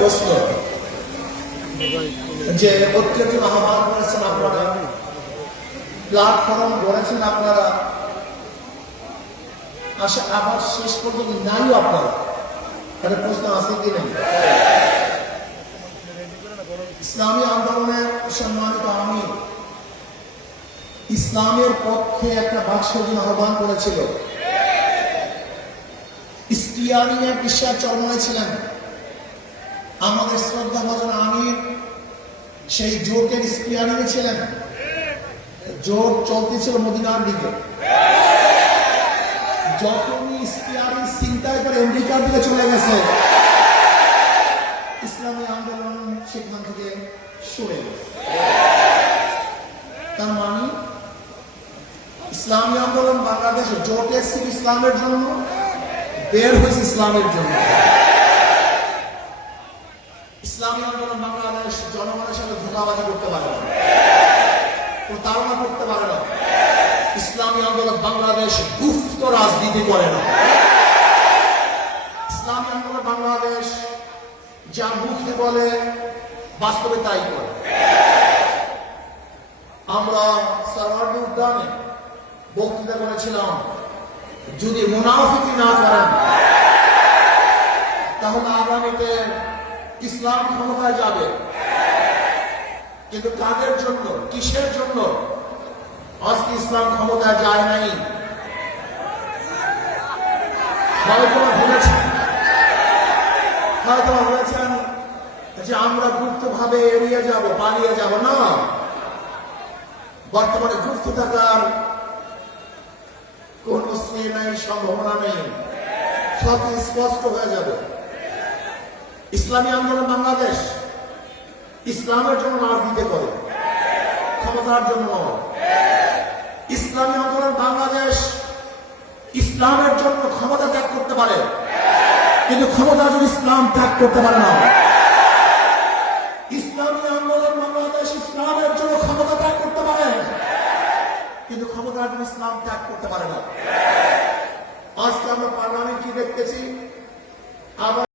প্রশ্ন যে ঐক্যের আহ্বান করেছেন আপনারা, প্ল্যাটফর্ম গড়েছেন আপনারা, আবার শেষ পর্যন্ত নাইও আপনারা, তাহলে প্রশ্ন আছে কি নেই? ইসলামী আন্দোলনের সম্মানিত আমি ইসলামের পক্ষে একটা বাকশালীন আহ্বান করেছিল। স্টিয়ারিংয়ের বিশ্বাস চরমায় ছিলেন আমাদের শ্রদ্ধা ভজন আমির, সেই জোটের স্টিয়ারিংয়ে ছিলেন। জোট চলতেছিল মদিনার দিকে, যখনই স্টিয়ারিং চিন্তায় করে আমেরিকার দিকে চলে গেছে, ইসলামী আন্দোলন সেখান থেকে সরে গেছে। তার মানে ইসলামী আন্দোলন বাংলাদেশ জোট এসেছিল ইসলামের জন্য, বের হয়েছে ইসলামের জন্য। ইসলামী আন্দোলন বাংলাদেশ জনগণের সাথে ধোঁকাবাজি করতে পারে না, প্রতারণা করতে পারে না। ইসলামী আন্দোলন বাংলাদেশ গুপ্ত রাজনীতি করে না। ইসলামী আন্দোলন বাংলাদেশ যা মুখে বলে বাস্তবে তাই করে। আমরা সারাওয়ার্দী উদ্যানে বক্তৃতা করেছিলাম, যদি মুনাফিকি না করেন তাহলে আগামীতে ইসলাম ক্ষমতায় যাবে। কিন্তু কাদের জন্য, কিসের জন্য আজকে ইসলাম ক্ষমতায় যায় নাই? হয়তো বলেছেন যে আমরা গুপ্তভাবে এড়িয়ে যাব, পালিয়ে যাব না। বর্তমানে গুপ্ত থাকার কোন সম্ভাবনা নেই, সব স্পষ্ট হয়ে যাবে। ইসলামী আন্দোলন বাংলাদেশ ইসলামের জন্য রাজনীতি করে, ক্ষমতার জন্য নয়। ইসলামী আন্দোলন বাংলাদেশ ইসলামের জন্য ক্ষমতা ত্যাগ করতে পারে, কিন্তু ক্ষমতা যদি ইসলাম ত্যাগ করতে পারে না। ইসলামী আন্দোলন বাংলাদেশ ইসলামের জন্য ক্ষমতা ত্যাগ করতে পারে, কিন্তু ক্ষমতার জন্য ইসলাম ত্যাগ করতে পারে না। আজকে আমরা পার্লামেন্ট কি দেখতেছি, আবার